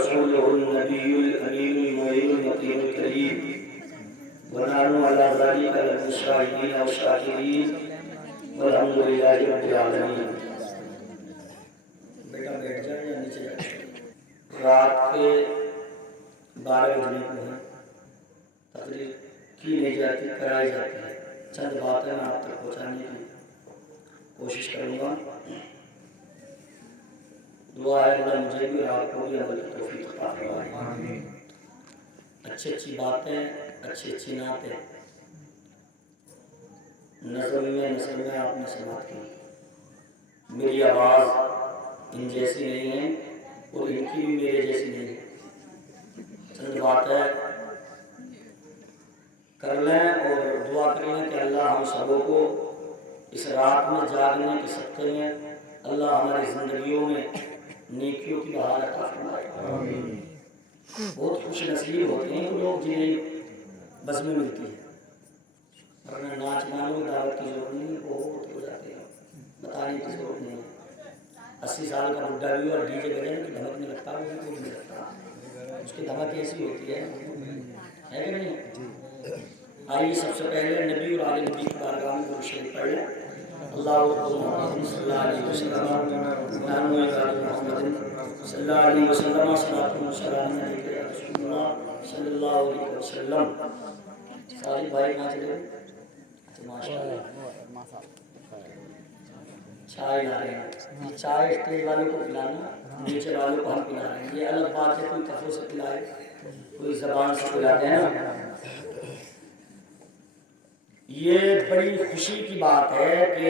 ورسوله النبي الأمين المعين المتين الكريم ونحن على ذلك من الشاهدين والشاكرين والحمد لله رب العالمين. بیٹا بیٹھ جائے یا نیچے جائے. رات کے 12 بجنے کو ہیں. تقریر کی نہیں جاتی، کرائی جاتی ہے. چند باتیں میں آپ تک پہنچانے کی کوشش کروں گا. دعا ہے اللہ مجھے بھی اور آپ کو بھی عمل کی توفیق عطا فرمائے. اچھی اچھی باتیں، اچھی اچھی نعتیں نظم میں آپ نے سماعت کی. میری آواز ان جیسی نہیں ہے اور ان کی بھی میرے جیسی نہیں ہے. چند باتیں کر لیں اور دعا کر لیں کہ اللہ ہم سبوں کو اس رات میں جاگنے کے صدقے میں اللہ ہماری زندگیوں میں نیکیوں کی بہار عطا فرمائے. بہت خوش نصیب ہوتے ہیں وہ لوگ جنہیں بزمیں ملتی ہے، ورنہ ناچ گانوں کی دعوت کی ضرورت نہیں. بہت ہو جاتے ہیں، بتانے کی ضرورت نہیں. 80 سال کا بڈھا بھی اور ڈی جے بجانے کی دھمک نہیں لگتا، وہ بھی نہیں لگتا. اس کی دھمک ایسی ہوتی ہے کہ نہیں. آئیے سب سے پہلے نبی اور آل نبی کی بارگاہ میں درود شریف پڑھ لیں. اللہم صلی اللہ علیہ وسلم محمد صلی اللہ علیہ وسلم صلاۃ و سلام علیک یا رسول اللہ صلی اللہ علیہ وسلم. سارے بھائی کہاں چلے گئے؟ اچھا ماشاءاللہ چائے لا رہے ہیں. چائے اسٹیج والوں کو پلانا، نیچے والوں کو ہم پلا رہے ہیں. یہ الگ بات ہے، کوئی کفوں سے پلائے، کوئی زبان سے پلاتے ہیں نا. یہ بڑی خوشی کی بات ہے کہ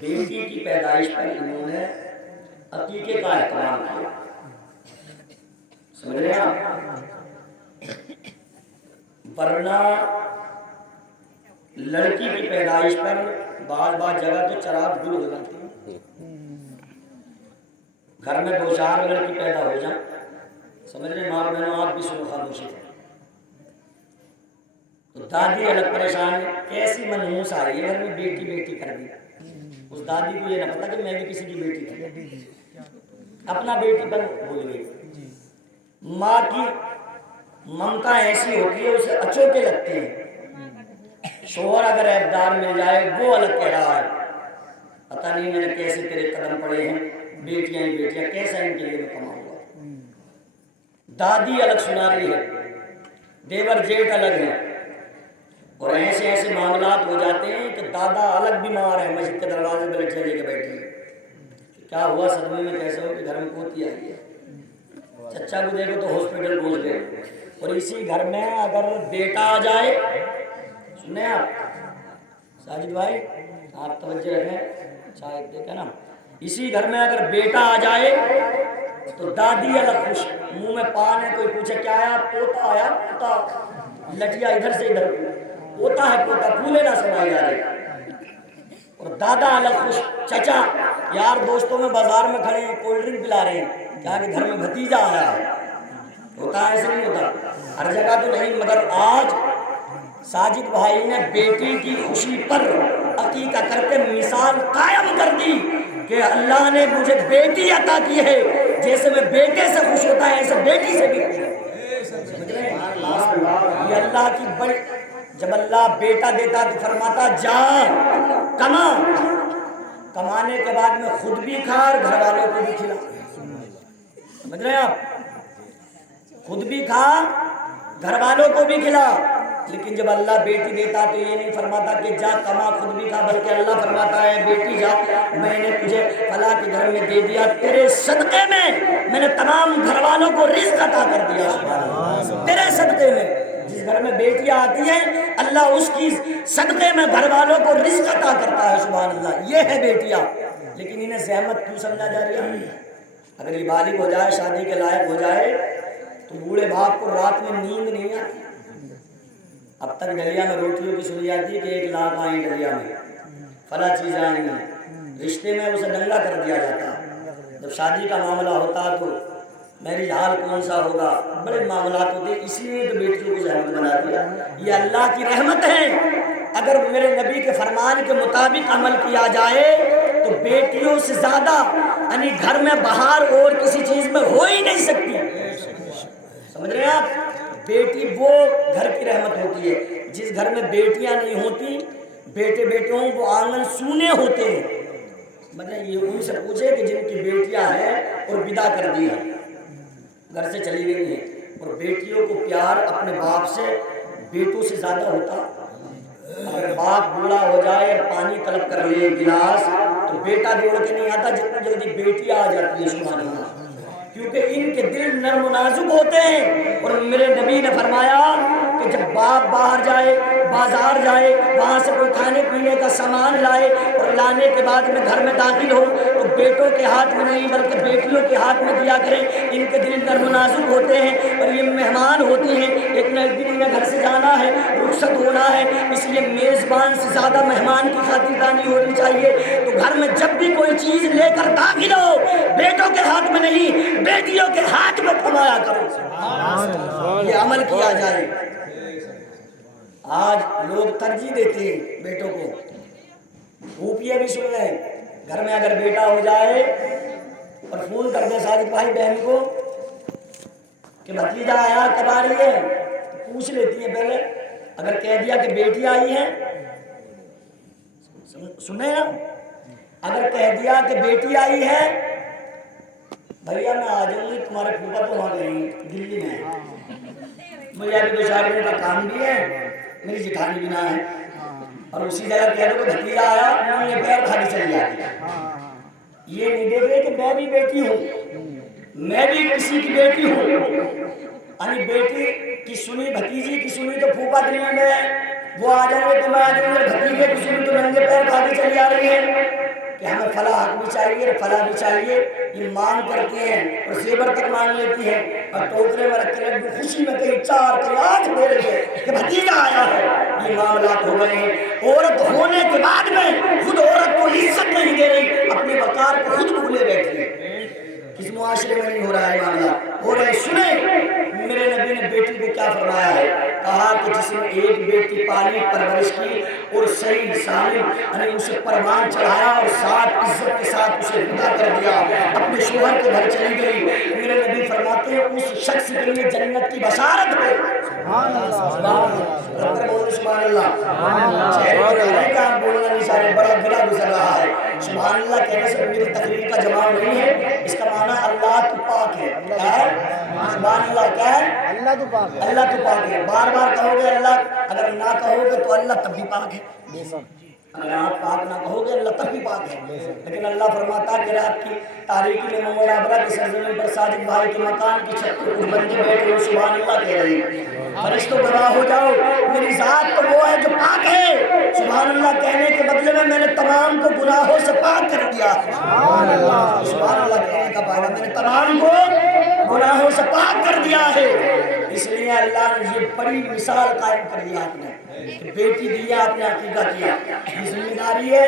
بیٹی کی پیدائش پر انہوں نے عقیقے کا اہتمام کیا. سمجھ رہے ہیں آپ؟ ورنہ لڑکی کی پیدائش پر بعض جگہ تو چراغ گل ہو جاتی ہے. گھر میں 2-4 لڑکی پیدا ہو جائیں، سمجھ رہے ہیں ماں بہنوں آپ بھی سنو خاموشی ہے. تو دادی الگ پریشان ہے، کیسی منحوس آ رہی ہے گھر میں، بیٹی بیٹی کر دی. اس دادی کو یہ نہ پتا کہ میں بھی کسی کی بیٹی تھی، اپنا بیٹی بن بھول گئی. ماں کی ممتا ایسی ہوتی ہے، اسے اچوکے لگتے ہیں. شوہر اگر عیبدار مل جائے وہ الگ کہہ رہا ہے پتہ نہیں میں نے کیسے تیرے قدم پڑے ہیں، بیٹیاں ہی بیٹیاں، کیسا ان کے لیے میں کماؤں گا. دادی الگ سنا رہی ہے، دیور جیٹھ الگ ہے. اور ایسے معاملات ہو جاتے ہیں کہ دادا الگ بیمار ہے، مسجد کے دروازے پہ لٹھے لے کے بیٹھے ہیں. کیا ہوا صدمے میں کیسے ہو کہ گھر میں پوتی آئی ہے. چچا کو دیکھو تو ہاسپٹل پہنچ گئے. اور اسی گھر میں اگر بیٹا آ جائے، سنیں آپ ساجد بھائی آپ توجہ رکھیں، چائے دیکھیں نا. اسی گھر میں اگر بیٹا آ جائے تو دادی الگ خوش، منہ میں پان ہے. کوئی پوچھے کیا آیا؟ پوتا آیا. پوتا لٹیا ادھر سے ادھر، پوتا ہے پوتا، پھولے نہ سمائے جا رہے. اور دادا الگ خوش، چچا یار دوستوں میں بازار میں کھڑے ہیں، کولڈ ڈرنک پلا رہے ہیں، کیا کہ گھر میں بھتیجا آیا ہے. ہوتا ہے ایسے نہیں ہوتا؟ ہر جگہ تو نہیں، مگر آج ساجد بھائی نے بیٹی کی خوشی پر عقیقہ کر کے مثال قائم کر دی کہ اللہ نے مجھے بیٹی عطا کی ہے. جیسے میں بیٹے سے خوش ہوتا ہے ایسے بیٹی سے بھی خوش ہوتا ہے. یہ اللہ کی بڑی، جب اللہ بیٹا دیتا تو فرماتا جا کما، کمانے کے بعد میں خود بھی کھا اور گھر والوں کو بھی کھلا. سمجھ رہے ہیں آپ؟ خود بھی کھا گھر والوں کو بھی کھلا. لیکن جب اللہ بیٹی دیتا تو یہ نہیں فرماتا کہ جا کما خود بھی کھا، بلکہ اللہ فرماتا ہے بیٹی جا، میں نے تجھے فلاں کے گھر میں دے دیا، تیرے صدقے میں نے تمام گھر والوں کو رزق عطا کر دیا. سبحان اللہ، تیرے صدقے میں. جس گھر میں بیٹیاں آتی ہیں اللہ اس کی صدقے میں گھر والوں کو رزق عطا کرتا ہے. سبحان اللہ، یہ ہے بیٹیاں. لیکن انہیں زحمت کیوں سمجھا جا رہی ہے؟ اگر یہ بالغ ہو جائے، شادی کے لائق ہو جائے تو بوڑھے باپ کو رات میں نیند نہیں آتی. اب تک ڈلیا میں روٹیوں کی سنی جاتی ہے کہ 1 لاکھ آئیں ڈلیا میں، فلاں چیز آئیں گی، رشتے میں اسے ننگا کر دیا جاتا. جب شادی کا معاملہ ہوتا تو میری حال کون سا ہوگا، بڑے معاملات ہوتے. اسی لیے تو بیٹیوں کو زحمت بنا دیا. یہ اللہ کی رحمت ہے. اگر میرے نبی کے فرمان کے مطابق عمل کیا جائے تو بیٹیوں سے زیادہ یعنی گھر میں بہار اور کسی چیز میں ہو ہی نہیں سکتی. سمجھ رہے ہیں آپ؟ بیٹی وہ گھر کی رحمت ہوتی ہے، جس گھر میں بیٹیاں نہیں ہوتی، بیٹے بیٹے ہوں، وہ آنگن سونے ہوتے ہیں۔ مطلب یہ ان سے پوچھے کہ جن کی بیٹیاں ہیں اور بدا کر دی ہیں، گھر سے چلی گئی ہیں، اور بیٹیوں کو پیار اپنے باپ سے بیٹوں سے زیادہ ہوتا۔ اگر باپ بوڑھا ہو جائے اور پانی طلب کر لے گلاس تو بیٹا دوڑ کے نہیں آتا جتنا جلدی بیٹی آ جاتی ہے، سبحان اللہ، کیونکہ ان کے دل نرم و نازک ہوتے ہیں۔ اور میرے نبی نے فرمایا کہ جب باپ باہر جائے، بازار جائے، وہاں سے کوئی کھانے پینے کا سامان لائے اور لانے کے بعد میں گھر میں داخل ہو تو بیٹوں کے ہاتھ میں نہیں بلکہ بیٹیوں کے ہاتھ میں دیا کریں۔ ان کے دل نرم و نازک ہوتے ہیں اور یہ مہمان ہوتی ہیں، ایک نہ ایک دن انہیں گھر سے جانا ہے، رخصت ہونا ہے، اس لیے میزبان سے زیادہ مہمان کی خاطردانی ہونی چاہیے۔ تو گھر میں جب بھی کوئی چیز لے کر داخل ہو، بیٹوں کے ہاتھ میں نہیں بیٹیوں کے ہاتھ میں تھمایا کرو، یہ عمل کیا جائے۔ آج لوگ ترجیح دیتے ہیں بیٹوں کو، پھوپھیاں بھی سن رہے ہیں، گھر میں اگر بیٹا ہو جائے اور فون کر دے ساجد بھائی بہن کو کہ بھتیجا آیا کب آ رہی ہے، پوچھ لیتی ہیں پہلے۔ اگر کہہ دیا کہ بیٹی آئی ہے، سنیں نا، اگر کہہ دیا کہ بیٹی آئی ہے، بھیا میں آ جاؤں گی، تمہارے پھوپھا تو وہاں گئی دلی میں، مجھے ابھی 2-4 دن کا کام بھی ہے، میری جٹھانی بھی نہ ہے، اور اسی جگہ کہہ دو کہ بھتیجا آیا، انہوں نے پیر خالی چلی جاتی ہے۔ یہ نہیں دیکھ رہے کہ میں بھی بیٹی ہوں، میں بھی کسی کی بیٹی ہوں، یعنی بیٹی کی سنی، بھتیجی کی سنی تو پھوپھا دلی میں ہے، وہ آ جائیں گے تو میں آ جاؤں گا، بھتیجے کی سنی تو ننگے پیر بھاگی چلی آ رہی ہے کہ ہمیں فلاں حق بھی چاہیے، فلاں بھی چاہیے، یہ مانگ کرتی ہیں اور زیور تک مانگ لیتی ہیں، اور ٹوکرے میں رکھ کے لڈو خوشی میں کہیں 4 کہیں 8 دے رہی ہے کہ بھتیجا آیا ہے۔ یہ معاملات ہو گئے ہیں، عورت ہونے کے بعد میں خود عورت کو عزت نہیں دے رہی، اپنے وقار کو خود بھولے بیٹھی ہے۔ کس معاشرے میں نہیں ہو رہا ہے معاملہ؟ ہو رہے۔ سنیں میرے نبی نے بیٹی کو کیا فرمایا ہے، کہا کہ جس نے ایک بیٹی پالی، پرورش کی اور صحیح سالم یعنی اسے پروان چڑھایا اور ساتھ عزت کے ساتھ اسے ودا کر دیا، اپنے شوہر کے گھر چلی گئی، میرے نبی فرماتے ہیں اس شخص کے لیے جنت کی بشارت ہے۔ سبحان اللہ، سبحان اللہ، سبحان اللہ، چہرے پر آنے کا آپ بولنا نہیں چاہ رہے، بڑا گرا گزر رہا ہے۔ سبحان اللہ کہنے سے میری تقریر کا جواب نہیں ہے، اس کا معنی اللہ تو پاک ہے، کیا ہے؟ سبحان اللہ کیا ہے؟ اللہ تو پاک ہے، اللہ تو پاک ہے۔ بار بار کہو گے اللہ، اگر نہ کہو گے تو اللہ تب بھی پاک ہے، اگر آپ پاک نہ کہو گے اللہ تب بھی پاک ہے۔ لیکن اللہ فرماتا ہے کہ رات کی تاریکی میں مولا ابرا کی سرزمین پر ساجد بھائی کے مکان کی چھت پر کچھ بندے بیٹھے ہوئے سبحان اللہ کہہ رہے ہیں، فرشتوں گواہ ہو جاؤ میری ذات تو وہ ہے جو پاک ہے۔ سبحان اللہ کہنے کے بدلے میں نے تمام کو گناہوں سے پاک کر دیا۔ سبحان اللہ، سبحان اللہ کہنے کا فائدہ، میں نے تمام کو گناہوں سے پاک کر دیا ہے۔ اس لیے اللہ نے یہ بڑی مثال قائم کر دی آپ نے کہ بیٹی دیا، آپ نے عقیقہ کیا، یہ ذمہ داری ہے۔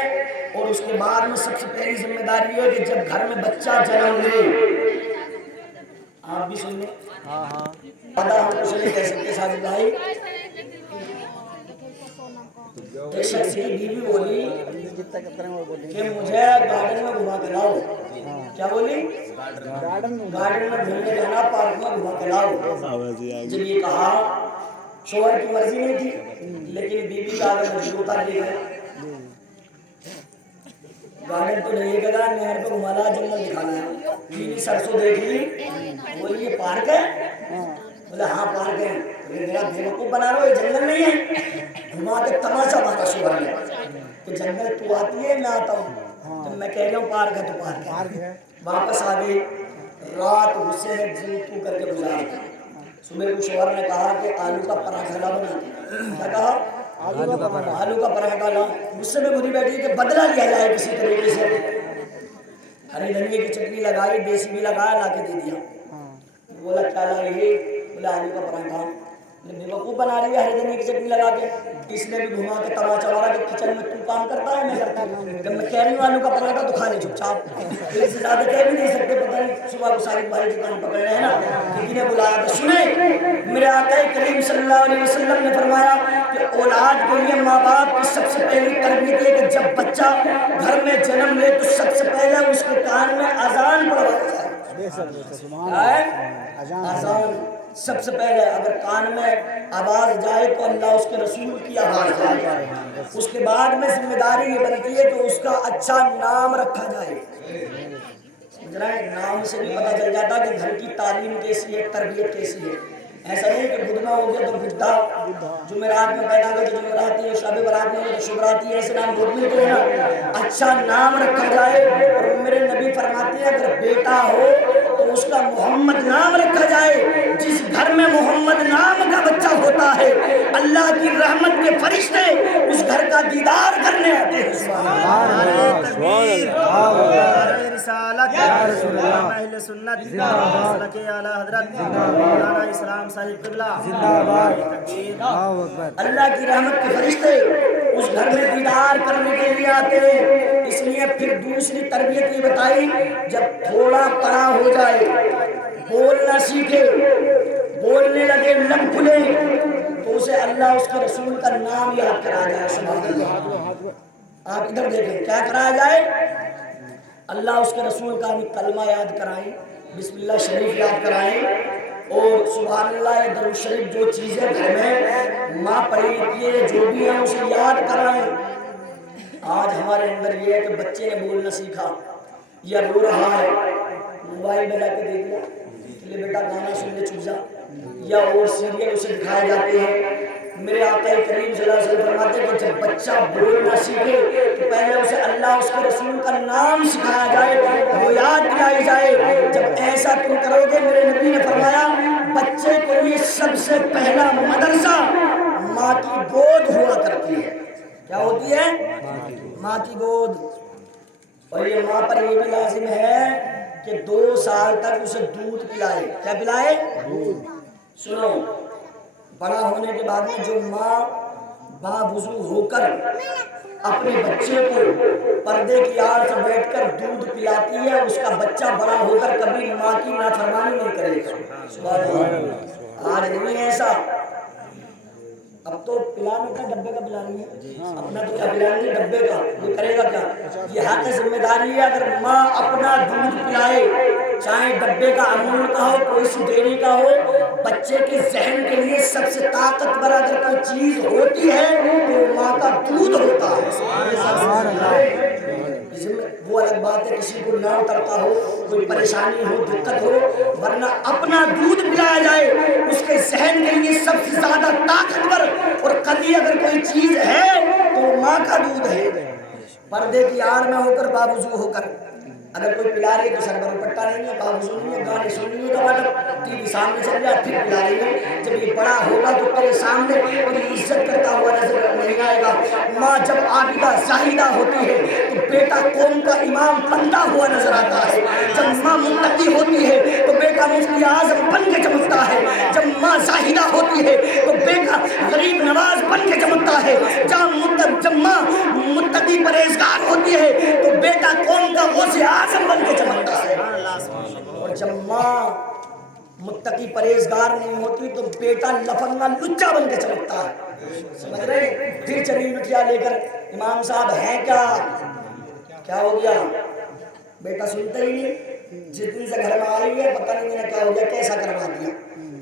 اور اس کے بعد میں سب سے پہلی ذمہ داری ہے کہ جب گھر میں بچہ جنم لے، آپ بھی سن لیں، دادا ہم کچھ نہیں کہہ سکتے ساجد بھائی، ایک شخص کی بیوی بولی کہ مجھے گارڈن میں گھما کے لاؤ، کیا بولی؟ گارڈن میں گھومنے جانا، پارک میں گھما کے لاؤ۔ جب یہ کہا شوہر کی مرضی نہیں تھی، لیکن بیوی کا اگر مجبور تھا لے گئے، گارڈن تو نہیں لے گا، نہر پہ گھما لا، جنگل دکھانا ہے، بیوی سرسوں دیکھ لی، بولی یہ پارک ہے؟ بولے ہاں پارک ہے، میرا بیوقوف بنا رہا ہو، یہ جنگل نہیں ہے؟ گھما کے تماشا مارا شوہر نے کہ جنگل تو آتی ہے میں آتا ہوں، جب میں کہہ رہا ہوں پارک ہے تو پارک ہے۔ واپس آ گئی، رات غصے میں جی تو کر کے گزار دی۔ صبح کو شوہر نے کہا کہ آلو کا پراٹھا لا بنا، کیا کہا؟ آلو کا پراٹھا لا۔ غصے میں بری بیٹھی کہ بدلہ لیا جائے کسی طریقے سے، ہری دھنیا کی چٹنی لگائی، دیسی بھی لگایا، لا کے دے دیا۔ بولا کیا لائی ہے؟ بولا آلو کا پراٹھا۔ بیوقوف بنا رہی ہے ہری دھنیا کی چٹنی لگا کے، اس نے بھی گھما کے تماشا مارا کہ کچن میں تو کام کرتا ہے میں کرتا ہوں، جب میں کہہ رہی ہوں آلو کا پراٹھا تو کھا لے چپ چاپ، اس سے زیادہ کہہ بھی نہیں سکتے، پتہ نہیں صبح کو ساجد بھائی کی کان پکڑ رہے ہیں نا، کسی نے بلایا تو سنیں میرے آقا کریم صلی اللہ علیہ وسلم نے فرمایا کہ اولاد کے لیے ماں باپ کی سب سے پہلی تربیت ہے کہ جب بچہ گھر میں جنم لے تو سب سے پہلے اس کے کان میں اذان پڑھوایا جائے۔ کیا ہے؟ اذان سب سے پہلے اگر کان میں آواز جائے تو اللہ اس کے رسول کی آواز جائے. اس کے بعد میں ذمہ داری یہ بنتی ہے کہ اس کا اچھا نام رکھا جائے. سمجھ رہے ہیں؟ نام سے بھی پتہ چل جاتا کہ گھر کی تعلیم کیسی ہے، تربیت کیسی ہے. ایسا نہیں کہ بدنا ہو گیا تو بدھا، جمعرات میں پیدا ہو تو جمعراتی ہے، شب برات میں ہو تو شبراتی ہے، ایسے نام بہت ملتے ہیں نا. اچھا نام رکھا جائے. اور میرے نبی فرماتے ہیں اگر بیٹا ہو تو اس کا محمد نام رکھا جائے. جس گھر میں محمد نام کا بچہ ہوتا ہے اللہ کی رحمت کے فرشتے اس گھر کا دیدار کرنے آتے ہیں. سبحان اللہ. رسالت اہل سنت مسلک اعلی حضرت مولانا اسلام صاحب قبلہ اللہ کی رحمت کے فرشتے اس گھر میں دیدار کرنے کے لیے آتے ہیں. اس لیے پھر دوسری تربیت یہ بتائی جب تھوڑا بڑا ہو جائے، بولنا سیکھے، بولنے لگے، لب کھلے تو اسے اللہ اس کے رسول کا نام یاد کرایا جائے. سبحان اللہ. آپ ادھر دیکھیں کیا کرایا جائے؟ اللہ اس کے رسول کا کلمہ یاد کرائیں، بسم اللہ شریف یاد کرائیں، اور سبحان اللہ یا درود شریف جو چیزیں گھر میں ماں پڑھی لکھی ہے جو بھی ہے اسے یاد کرائیں. آج ہمارے اندر یہ ہے کہ بچے نے بولنا سیکھا یا رو رہا ہے، موبائل میں لا کے دے دیا کہ لے بیٹا گانا سن لے چپ جا، یا اور سیریل اسے دکھائے جاتے ہیں. میرے آقا کریم صلی اللہ علیہ وسلم فرماتے ہیں کہ جب بچہ بولنا سیکھے تو پہلے اسے اللہ اس کے رسول کا نام سکھایا جائے، وہ یاد دلائی جائے. جب ایسا تم کرو گے میرے نبی نے فرمایا بچے کے لیے سب سے پہلا مدرسہ ماں کی گود ہوا کرتی ہے. کیا ہوتی ہے؟ ماں کی گود. اور یہ ماں پر یہ بھی لازم ہے کہ 2 سال تک اسے دودھ پلائے. کیا پلائے؟ سنو، بڑا ہونے کے بعد میں جو ماں باوضو ہو کر اپنے بچے کو پردے کی آڑ سے بیٹھ کر دودھ پلاتی ہے اس کا بچہ بڑا ہو کر کبھی ماں کی نافرمانی نہیں کرے گا. سبحان اللہ. آج نہیں ایسا. اب تو پلانے کا ڈبے کا پلانی ہے، اپنا تو کیا پلانی ہے ڈبے کا. یہ کرے گا کیا؟ یہ حق ذمہ داری ہے. اگر ماں اپنا دودھ پلائے چاہے ڈبے کا امول کا ہو، کوئی سی ڈیری کا ہو، بچے کے ذہن کے لیے سب سے طاقتور اگر کوئی چیز ہوتی ہے تو ماں کا دودھ ہوتا ہے. وہ الگ بات ہے کسی کو نہ اترتا ہو، کوئی پریشانی ہو، دقت ہو، ورنہ اپنا دودھ پلایا جائے اس کے ذہن کے لیے سب سے زیادہ طاقتور اور قوی اگر کوئی چیز ہے تو ماں کا دودھ ہے. پردے کی آڑ میں ہو کر باوضو ہو کر اگر کوئی پلا رہی ہے تو سر پر پٹا نہیں ہے، باوضو نہیں ہے، گانے سن رہی ہے تو مطلب ٹی وی سامنے چل جائے پھر پلا رہی ہے. جب یہ بڑا ہوگا تو تیرے سامنے تیری عزت کرتا ہوا نظر نہیں آئے گا. ماں جب عابدہ زاہدہ ہوتی ہے تو بیٹا قوم کا امام بنتا ہوا نظر آتا ہے. جب ماں متقی ہوتی ہے تو بیٹا مفتی اعظم بن کے چمکتا ہے. جب ماں زاہدہ ہوتی ہے تو بیٹا غریب نواز بن کے چمکتا ہے. جب ماں متقی پرہیزگار ہوتی ہے تو بیٹا قوم کا غوث اعظم بن کے چمکتا ہے. اور جب ماں متقی پرہیزگار نہیں ہوتی تو بیٹا لفنگا لچا بن کے چمکتا ہے. سمجھ رہے؟ پھر چلی لٹیا لے کر امام صاحب ہیں کیا ہو گیا؟ بیٹا سنتا ہی نہیں. جس دن سے گھر میں آئی ہے پتہ نہیں میرا کیا ہو گیا، کیسا کروا دیا.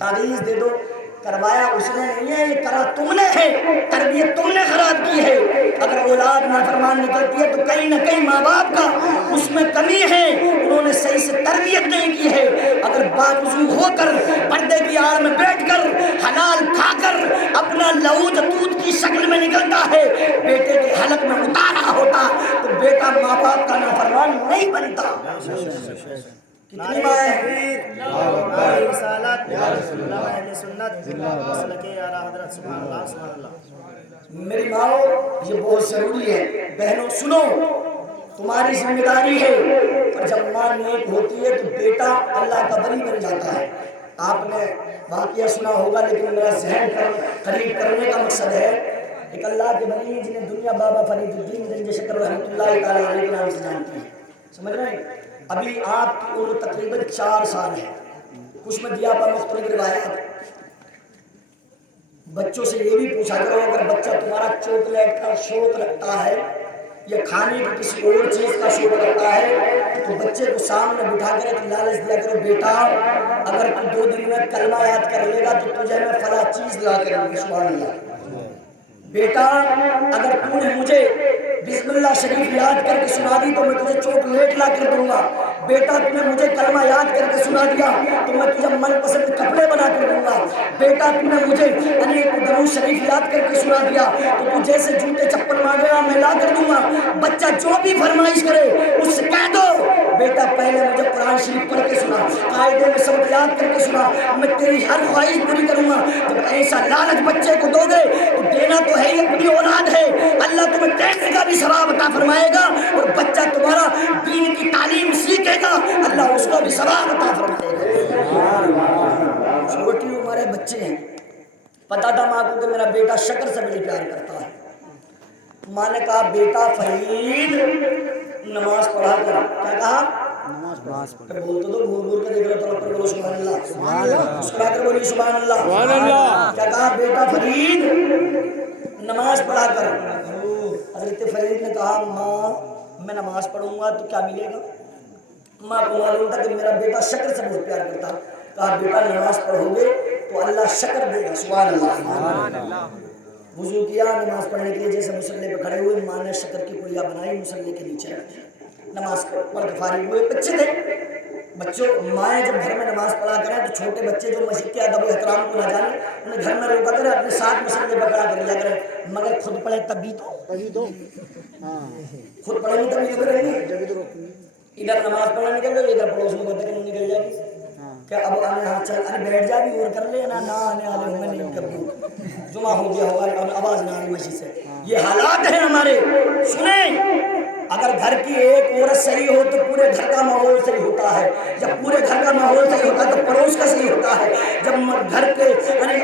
تعویذ دے دو. کروایا اس نے نہیں ہے، یہ کرا تم نے ہے، تربیت تم نے خراب کی ہے. اگر اولاد نافرمان نکلتی ہے تو کہیں نہ کہیں ماں باپ کا اس میں کمی ہے، انہوں نے صحیح سے تربیت نہیں کی ہے. اگر باوضو ہو کر پردے کی آڑ میں بیٹھ کر حلال کھا کر اپنا لہو جو دودھ کی شکل میں نکلتا ہے بیٹے کے حلق میں اتارا ہوتا تو بیٹا ماں باپ کا نافرمان نہیں بنتا. کتنی بات رسالت اہل سنت مسلک اعلی حضرت. سبحان اللہ سبحان اللہ. میری ماؤ یہ بہت ضروری ہے. بہنوں سنو، تمہاری ذمہ داری ہے. اور جب ماں نیک ہوتی ہے تو بیٹا اللہ کا ولی بن جاتا ہے. آپ نے واقعہ سنا ہوگا لیکن میرا ذہن قریب کرنے کا مقصد ہے. ایک اللہ کے ولی جنہیں دنیا بابا فرید الدین گنج شکر رحمۃ اللہ تعالیٰ علیہ کے نام سے جانتی ہے. سمجھ رہے ہیں؟ ابھی آپ کی عمر تقریباً 4 سال ہے. کچھ میں دیا پر مختلف روایات. بچوں سے یہ بھی پوچھا کرو اگر بچہ تمہارا چاکلیٹ کا شوق رکھتا ہے یا کھانے کی کسی اور چیز کا شوق رکھتا ہے تو بچے کو سامنے بٹھا کر ایک لالچ دیا کرو، بیٹا اگر تو 2 دن میں کلمہ یاد کر لے گا تو تجھے میں فلاں چیز لا کر دوں گی، سبحان اللہ۔ بیٹا اگر تو نے مجھے بسم اللہ شریف یاد کر کے سنا دی تو میں تجھے چاکلیٹ لا کر دوں گا، بیٹا تو نے مجھے کلمہ یاد کر کے سنا دیا تو میں تجھے من پسند کپڑے بنا کر دوں گا، بیٹا تو نے مجھے درود شریف یاد کر کے سنا دیا تو تو جیسے جوتے چپل مانگے گا میں لا کر دوں گا۔ بچہ جو بھی فرمائش کرے اس سے کہہ دو بیٹا پہلے مجھے قرآن شریف پڑھ کے سنا، قاعدے میں سبق یاد کر کے سنا، میں تیری ہر خواہش پوری کروں گا۔ جب ایسا لالچ بچے کو دو گے تو دینا تو ہے، یہ اپنی اولاد ہے، اللہ تمہیں دینے کا بھی ثواب عطا فرمائے گا اور بچہ تمہارا دین کی تعلیم سیکھے گا، اللہ اس کو بھی ثواب عطا فرمائے گا۔ چھوٹی عمر ہے، بچے ہیں، پتا تھا ماں کو کہ میرا بیٹا شکر سے بڑی پیار کرتا ہے، ماں نے کہا بیٹا فرید نماز پڑھا کر، کیا کہا؟ نماز پڑھ۔ بول تو دو، گھور گھور کے دیکھ رہا تو پر بولو سبحان اللہ، مسکرا کر بولی سبحان اللہ۔ کیا کہا؟ بیٹا فرید نماز پڑھا کر۔ حضرت فرید نے کہا ماں میں نماز پڑھوں گا تو کیا ملے گا؟ ماں کو معلوم تھا کہ میرا بیٹا شکر سے بہت پیار کرتا، کہا بیٹا نماز پڑھو گے تو اللہ شکر دے گا، سبحان اللہ۔ وضو کیا نماز پڑھنے کے لیے، جیسے مصلی پہ کھڑے ہوئے ماں نے شکر کی پڑیا بنائی، مصلی کے نیچے رکھ دیا، نماز پڑھ کے فارغ ہوئے۔ بچے تھے، بچوں مائیں جب گھر میں نماز پڑھا کریں تو چھوٹے بچے جو مسجد کے ادب و احترام کو نہ جانے انہیں گھر میں روکا کریں، اپنے ساتھ مصلی پہ کھڑا کر لیا کریں، مگر خود پڑھے تبھی تو خود پڑھیں گے تبھی تو کریں گے۔ ادھر نماز پڑھنے نکل گئے، ادھر پڑوس میں باتیں کرنے نکل جائے گی، کہ اب آنے ہاتھ چل ارے بیٹھ جا بھی اور کر لے نا، نہ آنے والے ہوں گے نہیں کبھی جمعہ ہو گیا ہوگا آواز نہ آئی مسجد سے۔ یہ حالات ہیں ہمارے۔ سنیں، اگر گھر کی ایک عورت صحیح ہو تو پورے گھر کا ماحول صحیح ہوتا ہے، جب پورے گھر کا ماحول صحیح ہوتا ہے تو پڑوس کا صحیح ہوتا ہے، جب گھر کے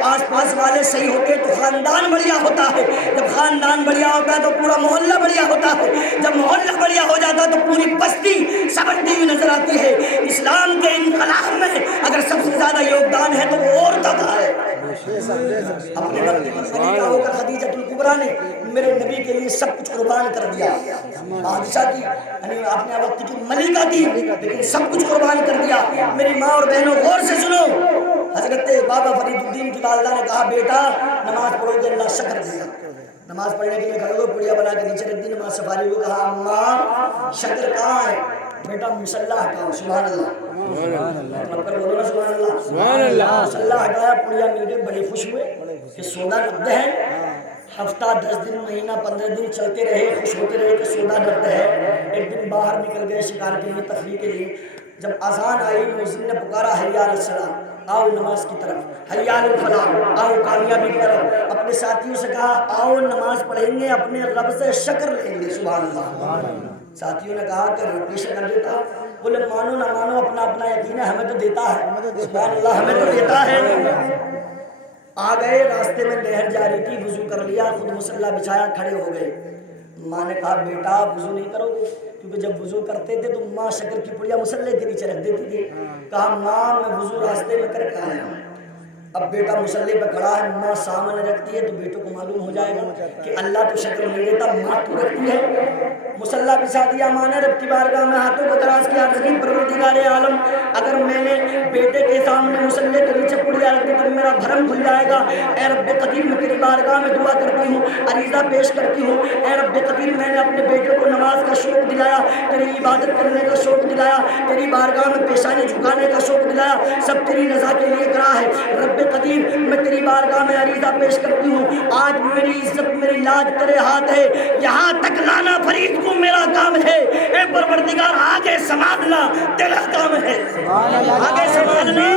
آس پاس والے صحیح ہوتے ہیں تو خاندان بڑھیا ہوتا ہے، جب خاندان بڑھیا ہوتا ہے تو پورا محلہ بڑھیا ہوتا ہے، جب محلہ بڑھیا ہو جاتا ہے تو پوری بستی سبکتی ہوئی نظر آتی ہے۔ اسلام کے انقلاب میں اگر سب سے زیادہ یوگدان ہے تو وہ عورتوں کا ہے۔ اپنے وقت کی ملکہ ہو کر خدیجہ الکبریٰ نے میرے نبی کے لیے سب کچھ قربان کر دیا، بادشاہ کی اپنے وقت کی ملکہ تھی لیکن سب کچھ قربان کر دیا۔ میری ماں اور بہنوں غور سے سنو، حضرت بابا فرید الدین کی والدہ نے کہا بیٹا نماز پڑھو گے اللہ شکر دے گا۔ نماز پڑھنے کے لیے کھڑے ہوئے، پڑیا بنا کے نیچے رکھ دی، نماز سے فارغ ہوئے، کہا اماں شکر کہاں ہے؟ بیٹا مصلی ہٹاؤ، سبحان اللہ، سبحان اللہ۔ مصلی ہٹایا، پڑیا مل گئے، بڑے خوش ہوئے کہ سونا نقد ہے۔ ہفتہ 10 دن مہینہ 15 دن چلتے رہے، خوش ہوتے رہے کہ سونا نقد ہے۔ ایک دن باہر نکل گئے شکار کے لیے، تفریح کے لیے، جب اذان آئی مؤذن نے پکارا حی علی الصلاۃ، آؤ نماز کی طرف، حی علی الفلاح، آؤ کامیابی کی طرف۔ اپنے ساتھیوں سے کہا آؤ نماز پڑھیں گے، اپنے رب سے شکر لیں گے، سبحان اللہ۔ ساتھیوں نے کہا کہ رب شکر دیتا، بولے مانو نہ مانو اپنا اپنا یقین ہے، ہمیں تو دیتا ہے، سبحان اللہ، ہمیں تو دیتا ہے۔ آ گئے، راستے میں نہر جا رہی تھی، وضو کر لیا، خود مصلی بچھایا، کھڑے ہو گئے۔ ماں نے کہا بیٹا وضو نہیں کرو گے؟ کیونکہ جب وضو کرتے تھے تو ماں شکر کی پڑیا مصلی کے نیچے رکھ دیتی تھی۔ کہا ماں میں وضو راستے میں کر کے آیا ہوں۔ اب بیٹا مصلی پہ کھڑا ہے، ماں سامنے رکھتی ہے تو بیٹوں کو معلوم ہو جائے گا کہ اللہ تو شکر نہیں دیتا، ماں تو رکھتی ہے۔ مصلی بچھا دیا، ماں نے رب کی بارگاہ میں ہاتھوں کو دراز کیا، پروردگار عالم اگر میں نے بیٹے کے سامنے مصلی کے نیچے پڑیا رکھ دی تو میرا بھرم کھل جائے گا۔ اے رب قدیر میں تیری بارگاہ میں دعا کرتی ہوں، عریضہ پیش کرتی ہوں، اے رب قدیر میں نے اپنے بیٹے کو نماز کا شوق دلایا، تیری عبادت کرنے کا شوق دلایا، تیری بارگاہ میں پیشانی جھکانے کا شوق دلایا، سب تیری رضا کے لیے کرا ہے۔ رب قدیر میں تیری بارگاہ میں عریضہ پیش کرتی ہوں، آج میری عزت میری لاج تیرے ہاتھ ہے، یہاں تک لانا فرید کو میرا کام ہے، اے پروردگار آگے سنبھالنا تیرا کام ہے، آگے سنبھالنا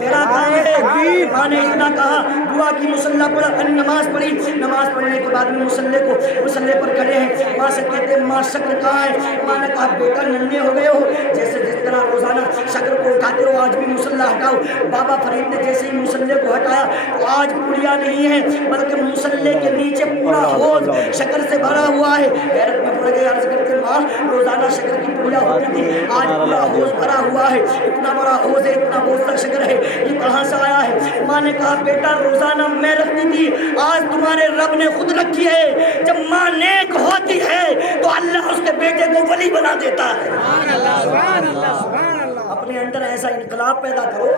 تیرا کام ہے۔ ماں نے اتنا کہا، دعا کی، مصلی پڑھا، نماز پڑھی، نماز پڑھنے کے بعد میں مصلی پر کھڑے ہیں، ماں سے کہتے ہیں ماں شکر کہاں ہے؟ ماں نے کہا بیٹا ننھے ہو گئے ہو، جیسے جس طرح روزانہ شکر کو اٹھاتے ہو آج بھی مصلی ہٹاؤ۔ بابا فرید نے جیسے ہی مصلی کو ہٹایا تو آج پڑیا نہیں ہے بلکہ مصلی کے نیچے پورا حوض شکر سے بھرا ہوا ہے۔ غیرت میں لگے عرض کرتے ماں روزانہ شکر کی پوجا ہوتی تھی، آج پورا حوض بھرا ہوا ہے، اتنا بڑا حوض ہے، اتنا بہت سا شکر ہے، یہ کہاں سے آیا ہے؟ ماں نے کہا بیٹا روزانہ میں رکھتی تھی، آج تمہارے رب نے خود رکھی ہے۔ جب ماں نیک ہوتی ہے تو اللہ اس کے بیٹے کو ولی بنا دیتا ہے۔ اپنے اندر ایسا انقلاب پیدا کرو،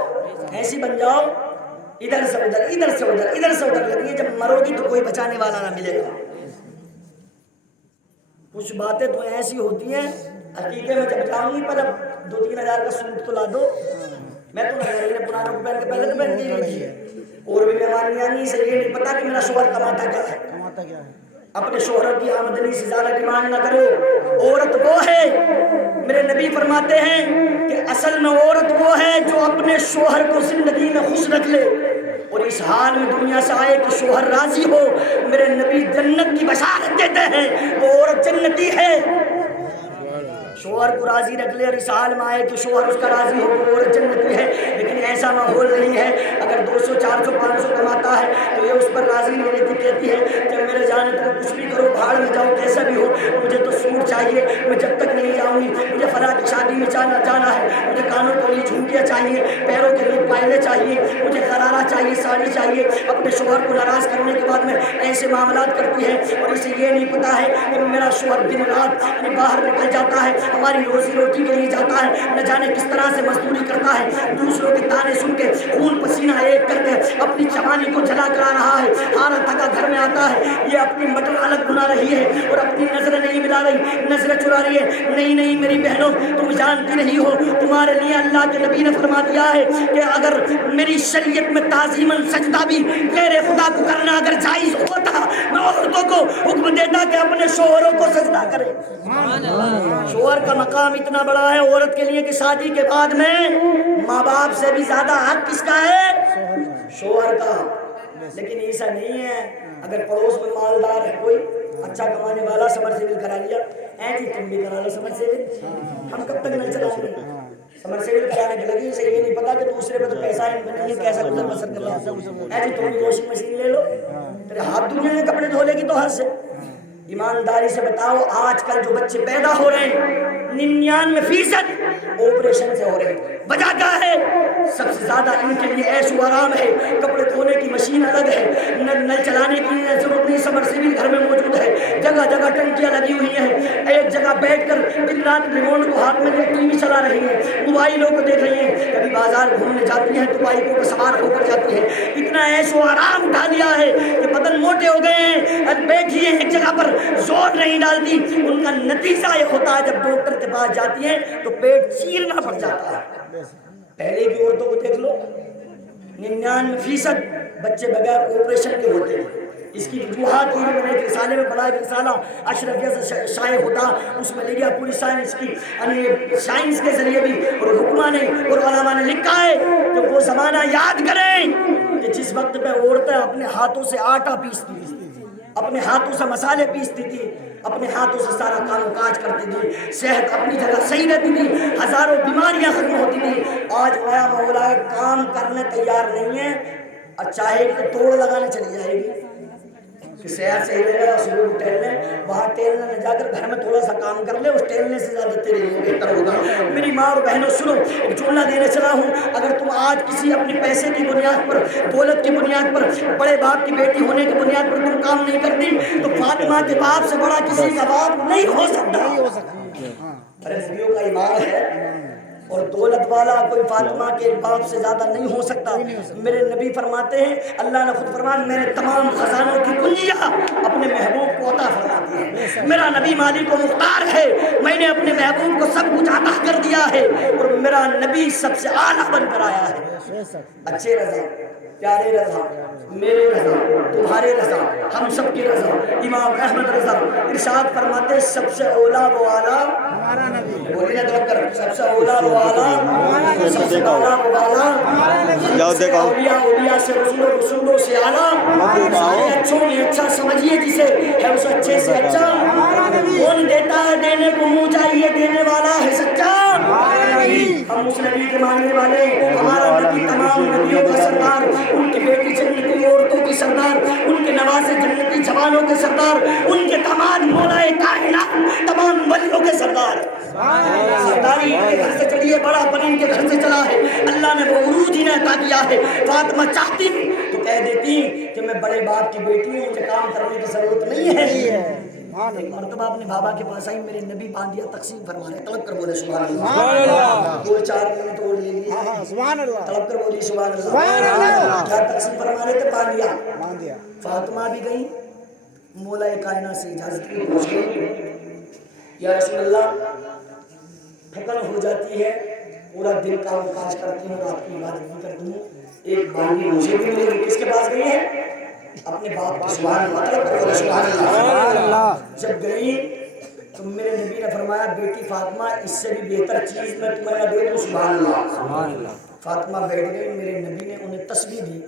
ایسی بن جاؤ، ادھر سے ادھر، ادھر سے ادھر، ادھر سے ادھر لگی ہے، جب مرو گی تو کوئی بچانے والا نہ ملے گا۔ کچھ باتیں تو ایسی ہوتی ہیں حقیقت میں جب جاؤں گی پر اب 2-3 ہزار کا سوٹ تو لا دو، میں تو نہ پرانا کو پہن کے پہلے تو پہن دی رہی تھی، اور بھی مہمان آنی سے یہ نہیں پتا کہ میرا شوہر کماتا کیا ہے۔ اپنے شوہر کی آمدنی سے زیادہ ڈیمانڈ نہ کرو۔ عورت وہ ہے، میرے نبی فرماتے ہیں کہ اصل میں عورت وہ ہے جو اپنے شوہر کو زندگی میں خوش رکھ لے اور اس حال میں دنیا سے آئے کہ شوہر راضی ہو۔ میرے نبی جنت کی بشارت دیتے ہیں، وہ عورت جنتی ہے۔ شوہر کو راضی رکھ لے اور اس حال میں آئے کہ شوہر اس کا راضی ہو، وہ عورت جنتی ہے۔ لیکن ایسا ماحول نہیں ہے، اگر 200 400 500 کماتا ہے تو یہ اس پر راضی نہیں رہتی، کہتی ہے کہ میرے جانے تم کچھ بھی کرو، بھاڑ میں جاؤ، کیسا بھی ہو، مجھے تو سوٹ چاہیے، میں جب تک نہیں جاؤں گی، مجھے فلاں کی شادی میں جانا ہے، مجھے کانوں کے لیے جھمکیاں چاہیے، پیروں کے لیے پائلے چاہیے، مجھے غرارہ چاہیے، ساڑی چاہیے۔ اپنے شوہر کو ناراض کرنے کے بعد میں ایسے معاملات کرتی ہے اور اسے یہ نہیں پتا ہے کہ میرا شوہر دن رات باہر نکل جاتا ہے، ہماری روزی روٹی کے لیے جاتا ہے، نہ جانے کس طرح سے مزدوری کرتا ہے، دوسروں کے تانے سن کے خون پسینہ ایک کر کے اپنی جوانی کو جلا کرا رہا ہے، ہارا تھکا گھر میں آتا ہے، یہ اپنی مٹر الگ بنا رہی ہے اور اپنی نظریں نہیں ملا رہی، نظریں چرا رہی ہے۔ نہیں نہیں میری بہنوں، تم جانتی نہیں ہو تمہارے لیے اللہ کے نبی نے فرما دیا ہے کہ اگر میری شریعت میں تعظیماً سجدہ بھی غیر خدا کو کرنا اگر جائز ہوتا، میں عورتوں کو حکم دیتا کہ اپنے شوہروں کو سجدہ کرے۔ شوہر کا مقام اتنا بڑا ہے عورت کے لیے کہ شادی کے بعد میں ماں باپ سے بھی زیادہ حق کس کا ہے؟ شوہر کا۔ لیکن ایسا نہیں ہے، اگر پڑوس میں مالدار ہے کوئی اچھا کمانے والا، سمرسیبل کرا لیا، اے جی تم بھی کرا لو سمرسیبل، ہم کب تک نل چلائیں گے؟ سمرسیبل کرانے کے لگی، اسے یہ نہیں پتا کہ دوسرے پہ تو پیسہ نہیں ہے، کیسا گزر بسر کر رہا ہے۔ اے جی تم بھی واشنگ مشین لے لو، تیرے ہاتھ دھلنے میں کپڑے دھو لے گی تو ہاتھ سے۔ ایمانداری سے بتاؤ آج کل جو بچے پیدا ہو رہے ہیں 99% آپریشن سے ہو رہے ہیں۔ وجہ کیا ہے؟ سب سے زیادہ ان کے لیے عیش و آرام ہے، کپڑے دھونے کی مشین الگ ہے، نل چلانے کی ضرورت نہیں، سمرسیبل گھر میں موجود ہے، جگہ جگہ ٹنکیاں لگی ہوئی ہیں، ایک جگہ بیٹھ کر دن رات ریموٹ کو ہاتھ میں لے ٹی وی چلا رہی ہیں، موبائلوں کو دیکھ رہی ہیں، کبھی بازار گھومنے جاتی ہیں تو بائکوں پر سوار ہو کر جاتی ہیں۔ اتنا عیش و آرام اٹھا لیا ہے کہ بدن موٹے ہو گئے ہیں، اور بیٹھی ہیں ایک جگہ پر زور نہیں ڈالتی۔ ان کا نتیجہ یہ ہوتا ہے جب ڈاکٹر کے پاس جاتی ہیں تو پیٹ چیرنا پڑ جاتا ہے۔ پہلے کی عورتوں کو دیکھ لو، 99% بچے بغیر آپریشن کے ہوتے ہیں۔ اس کی وجوہات یہ میں نے ایک رسالے میں پڑھا، ایک رسالہ اشرفیہ سے شائع ہوتا، اس میں لکھا پوری سائنس کی، یعنی سائنس کے ذریعے بھی اور حکمہ نے اور علماء نے لکھا ہے کہ وہ زمانہ یاد کریں کہ جس وقت پہ عورتیں اپنے ہاتھوں سے آٹا پیستی تھی، اپنے ہاتھوں سے مسالے پیستی تھی، اپنے ہاتھوں سے سارا کام کاج کرتی تھی، صحت اپنی جگہ صحیح رہتی تھی، ہزاروں بیماریاں ختم ہوتی تھی۔ آج نیا مولا کام کرنے تیار نہیں ہے، اور چاہے کہ توڑ لگانے چلی جائے گی کہ صحت صحیح رہے گا، صبح ٹہلنے، وہاں ٹہلنے نہ جا کر گھر میں تھوڑا سا کام کر لے، اس ٹہلنے سے زیادہ تیرے لیے بہتر ہوگا۔ میری ماں اور بہنوں سنو، ایک جملہ دینے چلا ہوں، اگر تم آج کسی اپنے پیسے کی بنیاد پر، دولت کی بنیاد پر، بڑے باپ کی بیٹی ہونے کی بنیاد پر تم کام نہیں کرتی تو فاطمہ کے باپ سے بڑا کسی کا باپ نہیں ہو سکتا۔ ارے نبیوں کا ایمان ہے، اور دولت والا کوئی فاطمہ کے باپ سے زیادہ نہیں ہو سکتا۔ میرے نبی فرماتے ہیں، اللہ نے خود فرمایا میں نے تمام خزانوں کی کنجیاں اپنے محبوب کو عطا فرما دی ہے۔ میرا نبی مالک و مختار ہے، میں نے اپنے محبوب کو سب کچھ عطا کر دیا ہے، اور میرا نبی سب سے اعلیٰ بن کر آیا ہے۔ اچھے رضا، پیارے رضا، میرے رضا، تمہارے رضا، ہم سب کی رضا، امام احمد رضا ارشاد فرماتے سب سے اولا و اعلیٰ ہمارا نبی، بولیے دعا کر، سب سے اولا و اعلیٰ، سب سے اولا و اعلیٰ، اولیاء سے رسولوں سے اعلیٰ، سارے اچھوں میں اچھا سمجھیے جسے ہے اس اچھے سے اچھا، کون دیتا ہے دینے کو منہ چاہیے دینے والا ہے سچا، ہم اس نبی کے ماننے والے، ہمارا نبی تمام نبیوں کا سردار، ان کی بیٹی جنتی عورتوں کی سردار، ان کے نوازے جنتی جوانوں کے سردار، ان کے داماد مولا کائنات تمام ولیوں کے سردار. سرداری ان کے گھر سے چلی ہے، بڑا پن ان کے گھر سے چلا ہے. اللہ نے وہ عروج انہیں عطا کیا ہے. فاطمہ چاہتی تو کہہ دیتی کہ میں بڑے باپ کی بیٹی ہوں، مجھے کام کرنے کی ضرورت نہیں ہے. ایک مرتبہ اپنے بابا کے پاس آئی، میرے نبی باندیا تقسیم فرما رہے. طلب کر بولے سبحان اللہ. 2-4 منٹ اور لے لیے. سبحان اللہ. طلب کر بولی سبحان اللہ. کیا تقسیم فرما رہے تھے؟ باندیا. فاطمہ بھی گئی، مولا کائنات سے اجازت کی پوچھ گئی، یا رسول اللہ تھکن ہو جاتی ہے، پورا دن کام کاج کرتی ہوں، رات کی عبادت بھی کرتی ہوں، ایک باندی مجھے بھی ملے گی. کس کے پاس گئی ہے؟ اپنے باپ کو. سبحان اللہ. سبحان اللہ. جب گئی تو میرے نبی نے فرمایا بیٹی فاطمہ اس سے بھی بہتر چیز میں تمہیں نہ دے دوں. سبحان اللہ. فاطمہ بیٹھ گئی، میرے نبی نے انہیں تسبیح دی.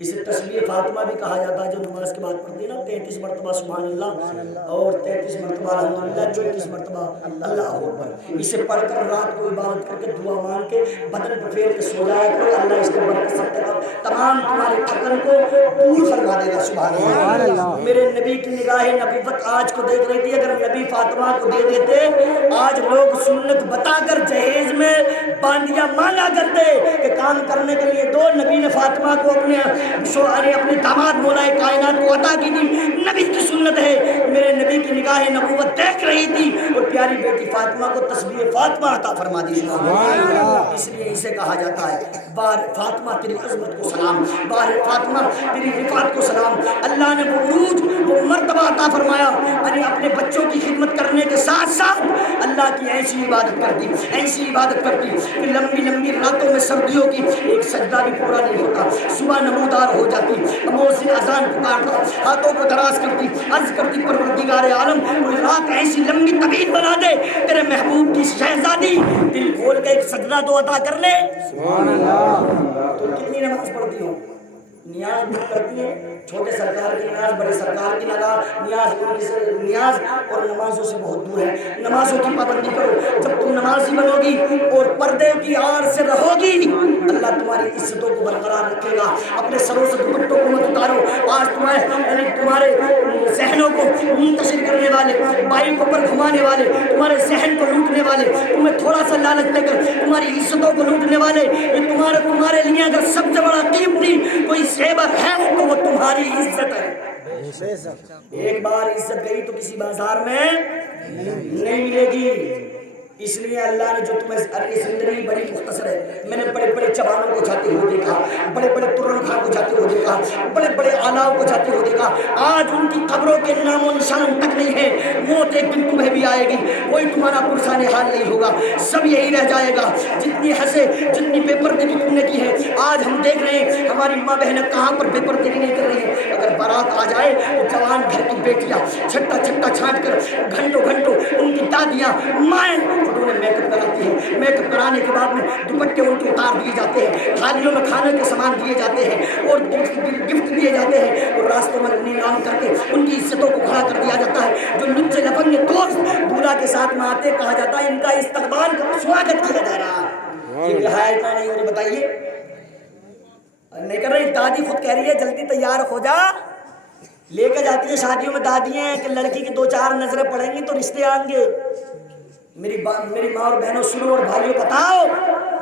اسے تسبیح فاطمہ بھی کہا جاتا ہے، جو نماز کے بعد پڑھتی ہے نا 33 مرتبہ سبحان اللہ اور 33 مرتبہ الحمدللہ، 34 مرتبہ اللہ اکبر. اسے پڑھ کر رات کو عبادت کر کے دعا مانگ کے بدن پہ پھیر کے سو جایا کرو. اللہ اس کے برکت سے تمام تمہارے تھکن کو دور فرما دے گا. سبحان اللہ. میرے نبی کی نگاہ نبوت آج کو دیکھ رہی تھی. اگر نبی فاطمہ کو دے دیتے، آج لوگ سنت بتا کر جہیز میں باندیاں مانگا کرتے کہ کام کرنے کے لیے دو. نبی نے فاطمہ کو اپنے داماد مولا کائنات کو عطا کی تھی. نبی کی سنت ہے. میرے نبی کی نگاہ نبوت دیکھ رہی تھی اور پیاری بیٹی فاطمہ کو تسبیح فاطمہ عطا فرما دی. اس لیے اسے کہا جاتا ہے بار فاطمہ تیری عظمت کو سلام، بار فاطمہ تیری رفعت کو سلام. اللہ نے وہ عروج وہ مرتبہ عطا فرمایا. یعنی اپنے بچوں کی خدمت کرنے کے ساتھ ساتھ اللہ کی ایسی عبادت کرتی کہ لمبی لمبی راتوں میں سردیوں کی ایک سجدہ بھی پورا نہیں ہوتا. صبح نمودار ہو جاتی، مؤذن اذان پکارتا، ہاتھوں کو دراز کرتی، عرض کرتی پروردگار عالم کوئی رات ایسی لمبی طویل بنا دے تیرے محبوب کی شہزادی دل کھول کے ایک سجدہ تو عطا کر لے. سبحان اللہ. تو کتنی نماز پڑھتی ہو؟ نیاز بھی کرتی ہے. چھوٹے سرکار کی نیاز، بڑے سرکار کی نیاز اور نمازوں سے بہت دور ہے. نمازوں کی پابندی کرو. جب تم نمازی بنو گی اور پردے کی آڑ سے رہو گی، اللہ تمہاری عزتوں کو برقرار رکھے گا. اپنے سروں سے دوپٹوں کو مت اتارو. آج تمہارے ذہنوں کو منتشر کرنے والے، بائکوں پر گھمانے والے، تمہارے ذہن کو لوٹنے والے، تمہیں تھوڑا سا لالچ دے کر تمہاری عزتوں کو لوٹنے والے، یہ تمہارے لیے اگر سب سے بڑا قیمتی کوئی زیور ہے تو وہ تمہاری عزت ہے. ایک بار عزت گئی تو کسی بازار میں نہیں ملے گی. اس لیے اللہ نے جو تمہیں زندگی بڑی مختصر ہے. میں نے بڑے بڑے جوانوں کو جاتے ہوئے دیکھا، بڑے بڑے ترن خان کو جاتے ہوئے دیکھا، بڑے بڑے آلاؤں کو جاتے ہوئے دیکھا. آج ان کی قبروں کے نام و نشان تک نہیں ہے. موت ایک دن تمہیں بھی آئے گی، کوئی تمہارا پرسان حال نہیں ہوگا، سب یہی رہ جائے گا. جتنی ہنسے، جتنی بے پردگی تم نے کی ہے، آج ہم دیکھ رہے ہیں ہماری ماں بہنیں کہاں پر بے پردگی نہیں کر رہی ہیں. اگر بارات آ جائے تو جوان گھر کی بیٹیاں چھٹا چھانٹ کر گھنٹوں ان کی دادیاں مائیں انہوں نے میک اپ کراتی ہیں. میک اپ کرانے کے بعد میں دوپٹے ان کے اتار دیے جاتے ہیں، تھالیوں میں کھانے کے سامان دیے جاتے ہیں اور گفٹ دیے جاتے ہیں اور راستوں میں نیلام کر کے ان کی عزتوں کو کھڑا کر دیا جاتا ہے. جو لچے لفنگ دوست دولہا کے ساتھ میں آتے کہا جاتا ہے ان کا استقبال سواگت کیا جا رہا ہے. یہ کہا ہے کیا نہیں ہو رہی بتائیے؟ نہیں کر رہی. دادی خود کہہ رہی ہے جلدی تیار ہو جا. لے کے جاتی ہے شادیوں میں دادیاں کہ لڑکی کی 2-4 نظریں پڑیں گی تو رشتے آئیں گے. میری ماں اور بہنوں سنو اور بھائیوں بتاؤ،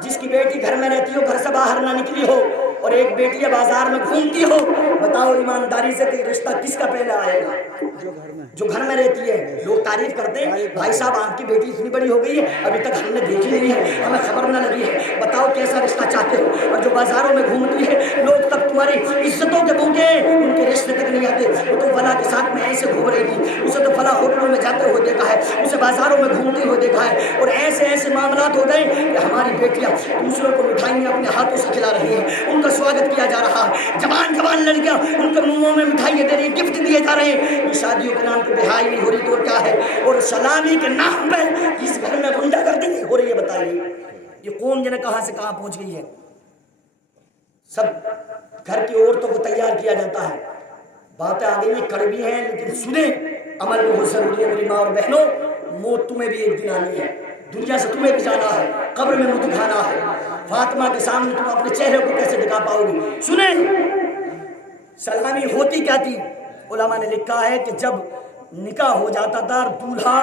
جس کی بیٹی گھر میں رہتی ہو، گھر سے باہر نہ نکلی ہو اور ایک بیٹی بازار میں گھومتی ہو، بتاؤ ایمانداری سے کہ رشتہ کس کا پہلے آئے گا؟ جو گھر میں رہتی ہے. لوگ تعریف کرتے ہیں بھائی صاحب آپ کی بیٹی اتنی بڑی ہو گئی ہے ابھی تک ہم نے دیکھی نہیں ہے، ہمیں خبر نہ لگی ہے. بتاؤ کیسا رشتہ چاہتے ہو؟ اور جو بازاروں میں گھومتی ہے لوگ تب تمہاری عزتوں کے بھوکے ان کے رشتے تک نہیں آتے. وہ تو فلاں کے ساتھ میں ایسے گھوم رہی تھی، اسے تو فلاں ہوٹلوں میں جاتے ہوئے دیکھا ہے، اسے بازاروں میں گھومتے ہوئے دیکھا ہے. اور ایسے معاملات ہو گئے کہ ہماری بیٹیاں دوسروں کو مٹھائیاں اپنے ہاتھوں سے کھلا رہی ہیں، ان کا سواگت کیا جا رہا ہے. جوان لڑکیاں ان کے منہوں میں مٹھائیاں دے رہی ہیں، گفٹ دیے جا رہے ہیں. یہ شادیوں کے نام پہ بہائی نہیں ہو رہی تو کیا ہے؟ اور سلامی کے نام پہ اس گھر میں غنڈہ گردی نہیں ہو رہی ہے. بتائیے یہ قوم جنہیں کہاں سے کہاں پہنچ گئی ہے. سب گھر کی عورتوں کو تیار کیا جاتا ہے. باتیں آگے میں کڑوی ہیں لیکن سنیں، عمل بہت ضروری ہے. میری ماں اور بہنوں، موت تمہیں بھی ایک دن آنی ہے، دنیا سے تمہیں بھی جانا ہے، قبر میں منہ دکھانا ہے. فاطمہ کے سامنے تم اپنے چہرے کو کیسے دکھا پاؤ گی؟ سنیں سلامی ہوتی کیا تھی؟ علماء نے لکھا ہے کہ جب نکاح ہو جاتا تھا، دولہا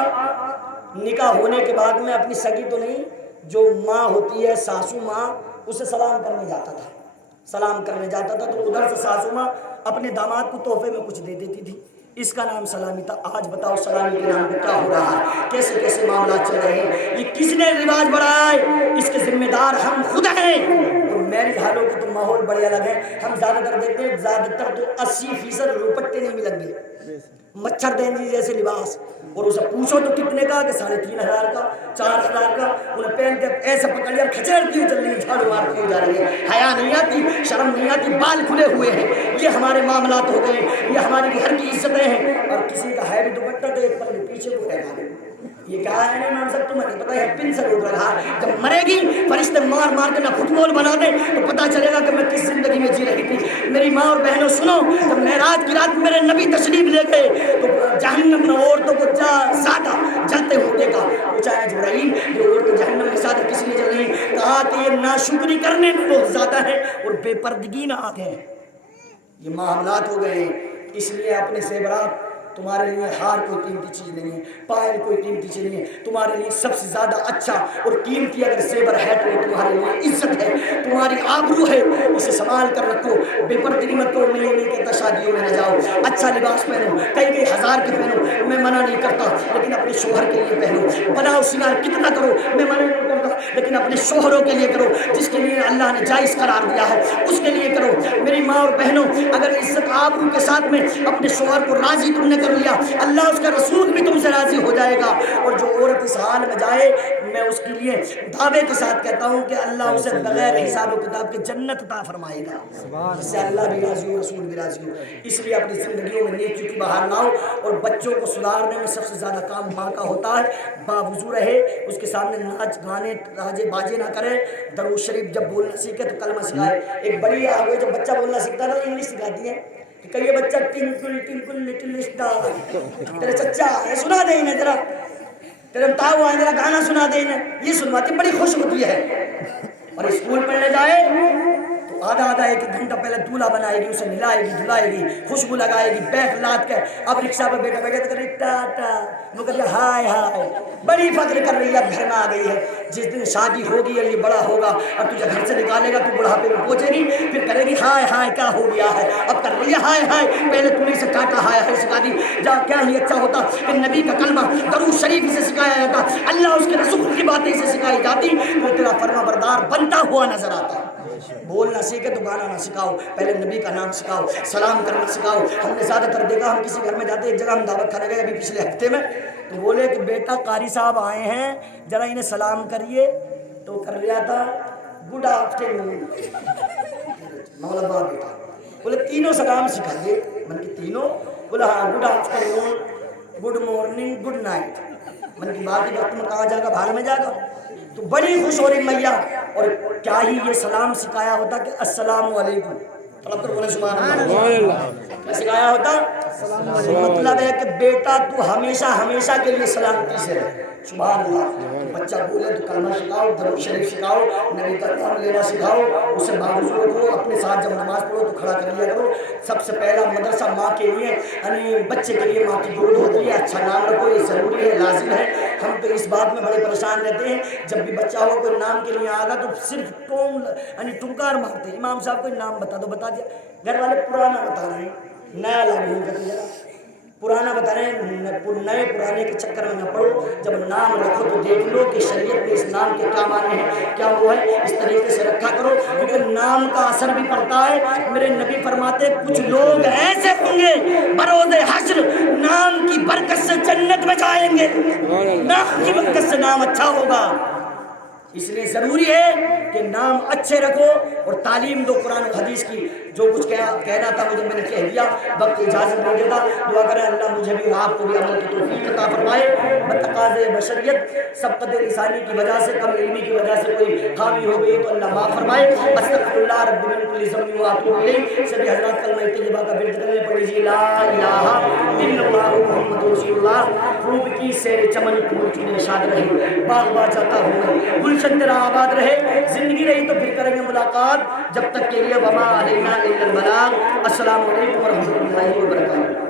نکاح ہونے کے بعد میں اپنی سگی تو نہیں، جو ماں ہوتی ہے ساسو ماں، اسے سلام کرنے جاتا تھا، سلام کرنے جاتا تھا تو ادھر سے ساسو ماں اپنے داماد کو تحفے میں کچھ دے دیتی تھی، اس کا نام سلامی تھا۔ آج بتاؤ سلامی کے نام پہ کیا ہو رہا ہے، کیسے کیسے معاملات چل رہے ہیں، یہ کس نے رواج بڑھایا ہے؟ اس کے ذمہ دار ہم خود ہیں۔ اور میرج ہالوں کی تو ماحول بڑے الگ ہے، ہم زیادہ تر دیکھتے ہیں، زیادہ تر تو 80% روپٹے نہیں ملیں گے، مچھر دینجی جیسے لباس، اور اسے پوچھو تو کتنے کا، کہ 3500 کا، 4000 کا، انہیں پہن کے ایسے پکڑ لیا، کھچڑ کیوں چل رہی ہے، جھاڑو مار کیوں جا رہی ہے، حیا نہیں آتی، شرم نہیں آتی، بال کھلے ہوئے ہیں، یہ ہمارے معاملات ہو گئے، یہ ہماری گھر کی عزتیں ہیں۔ اور کسی کا ہے بھی دوپٹہ تو ایک پلے پیچھے کو ٹھہرا دے، یہ کہا ہے امام صاحب تمہیں نہیں پتا ہے، پن سے روک رہا، جب مرے گی فرشتے مار مار کے نہ فٹ بال بنا دیں تو پتا چلے گا کہ میں کس زندگی میں جی رہی تھی۔ میری ماں اور بہنوں سنو، جب معراج کی رات میرے نبی تشریف لے گئے تو جہنم میں عورتوں کو زیادہ جلتے ہوئے دیکھا، پوچھا ہے جبرائیل یہ عورتیں جہنم میں زیادہ کس لیے جل رہی ہیں؟ کہا کہ یہ ناشکری کرنے میں بہت زیادہ ہے اور بے پردگی میں آگے ہیں۔ یہ معاملات ہو گئے ہیں، اس لیے اپنے زیورات، تمہارے لیے ہار کوئی قیمتی چیز نہیں ہے، پائل کوئی قیمتی چیز نہیں ہے، تمہارے لیے سب سے زیادہ اچھا اور قیمتی اگر زیور ہے تو وہ تمہارے لیے عزت ہے، تمہاری آبرو ہے، اسے سنبھال کر رکھو، بے پردگی مت کرو۔ میں یہ نہیں کہتا شادیوں میں نہ جاؤ، اچھا لباس پہنو، کئی ہزار کے پہنو، میں منع نہیں کرتا، لیکن اپنے شوہر کے لیے پہنو، بناؤ سنگار کتنا کرو، میں منع نہیں کرتا، لیکن اپنے شوہروں کے لیے کرو، جس کے لیے اللہ نے جائز قرار دیا ہے اس کے لیے کرو۔ میری ماں اور بہنوں، اگر عزت آبرو کے ساتھ میں اپنے شوہر کو راضی تم نے کر لیا، اللہ اس کا رسول بھی تم سے راضی ہو جائے گا۔ اور جو عورت اس حال میں جائے، میں اس کے لیے دعوے کے ساتھ کہتا ہوں کہ اللہ اسے بغیر حساب و کتاب کے جنت عطا فرمائے گا، جس سے اللہ بھی راضی ہو، رسول بھی راضی ہو۔ اس لیے اپنی زندگیوں میں نیکی کی بہار لاؤ، اور بچوں کو سدھارنے میں سب سے زیادہ کام ماں کا ہوتا ہے۔ باوضو رہے، اس کے سامنے ناچ گانے راجے باجے نہ کرے، درود شریف جب بولنا سیکھے تو کلمہ سکھائے۔ ایک بڑی آگے جب بچہ بولنا سیکھتا ہے تو انگلش سکھاتی ہے کہ یہ بچہ ٹنکل ٹنکل لٹل اسٹار، تیرے چچا ہے سنا دے انہیں ذرا، تیرے تاؤ آئے ذرا گانا سنا دے انہیں، یہ سنواتی بڑی خوش ہوتی ہے۔ اور اسکول پڑھنے جائے تو آدھا ایک گھنٹہ پہلے دولہا بنائے گی، اسے نلائے گی دھلائے گی، خوشبو لگائے گی، بیگ لاد کے اب رکشہ پہ بیٹھا بیٹھا تو کرے ٹاٹا، وہ کہتے ہائے ہائے، بڑی فخر کر رہی ہے، اب گھر میں آ گئی ہے۔ جس دن شادی ہوگی اور یہ بڑا ہوگا اور تجھے گھر سے نکالے گا تو بڑھاپے میں پہنچے گی، پھر کرے گی ہائے ہائے کیا ہو گیا ہے، اب کر رہی ہے ہائے ہائے، پہلے تم نے اسے ٹاٹا ہائے ہائے سکھا دی۔ جا کیا ہی اچھا ہوتا کہ نبی کا کلمہ درود شریف سے سکھایا جاتا، اللہ اس کے رسول کی باتیں اسے سکھائی جاتی، تو تیرا فرما بردار بنتا ہوا نظر آتا۔ بولنا سیکھے تو گانا نہ سکھاؤ، پہلے نبی کا نام سکھاؤ، سلام کرنا سکھاؤ۔ ہم نے زیادہ تر دیکھا، ہم کسی گھر میں جاتے، ایک جگہ ہم دعوت کھانے گئے ابھی پچھلے ہفتے میں، تو بولے کہ بیٹا قاری صاحب آئے ہیں ذرا انہیں سلام کریے، تو کر رہا تھا گڈ آفٹر نون، مولا با بیٹا بولے تینوں سلام سکھا دے، من کی تینوں؟ بولا ہاں گڈ آفٹر نون، گڈ مارننگ، گڈ نائٹ۔ من کی باقی وقت میں کہاں جائے گا، بھاڑ میں جائے گا؟ تو بڑی خوش ہو رہی میاں، اور کیا ہی یہ سلام سکھایا ہوتا کہ السلام علیکم، طلب کر بولے سبحان اللہ، کیا سکھایا ہوتا؟ مطلب ہے کہ بیٹا تو ہمیشہ ہمیشہ کے لیے سلامتی سے رہے، سبحان اللہ۔ بچہ بولے تو کلمہ سکھاؤ، درود شریف سکھاؤ، نبی کا نام لینا سکھاؤ، اسے باوضو رکھو، اپنے ساتھ جب نماز پڑھو تو کھڑا کر لیا کرو۔ سب سے پہلا مدرسہ ماں کے لیے، یعنی بچے کے لیے ماں کی گود ہوتی ہے، اچھا نام رکھو، یہ ضروری ہے، لازم ہے۔ ہم تو اس بات میں بڑے پریشان رہتے ہیں، جب بھی بچہ ہو کوئی نام کے لیے آگا تو صرف یعنی ٹنکار مارتے ہیں، امام صاحب کوئی نام بتا دو، بتا دیا، گھر والے پرانا بتا رہے ہیں، نیا لاگو نہیں کرتے، پرانا بتا رہے ہیں، نئے پرانے کے چکر میں نہ پڑو، جب نام رکھو تو دیکھ لو کہ شریعت میں اس نام کے کیا معنی ہیں، کیا وہ ہے، اس طریقے سے رکھا کرو، کیونکہ نام کا اثر بھی پڑتا ہے۔ میرے نبی فرماتے کچھ لوگ ایسے ہوں گے بروز حشر نام کی برکت سے جنت میں جائیں گے، نام کی برکت سے نام اچھا ہوگا۔ اس لیے ضروری ہے کہ نام اچھے رکھو اور تعلیم دو قرآن و حدیث کی۔ جو کچھ کہنا تھا مجھے میں نے کہہ دیا، وقت اجازت نہیں دیتا، دعا کریں اللہ مجھے بھی آپ کو بھی عمل کی توفیق عطا فرمائے۔ بتقاضے بشریت سبقت لسانی کی وجہ سے، کم علمی کی وجہ سے کوئی خامی ہو گئی تو اللہ معاف فرمائے۔ استغفر اللہ رب من کل ذنب واتوب الیہ۔ سبھی حضرات کلمہ طیبہ کا ورد کریں، پڑھ لیجیے لا الہ الا اللہ محمد رسول اللہ۔ خوب کی سیر چمن پھول چنے شاد رہے، باغ باغ جاتا ہوں گلشن گلشن تیرا آباد رہے، زندگی رہی تو پھر کریں گے ملاقات، جب تک کے لیے وما علینا الا البلاغ۔ السلام علیکم ورحمۃ اللہ وبرکاتہ۔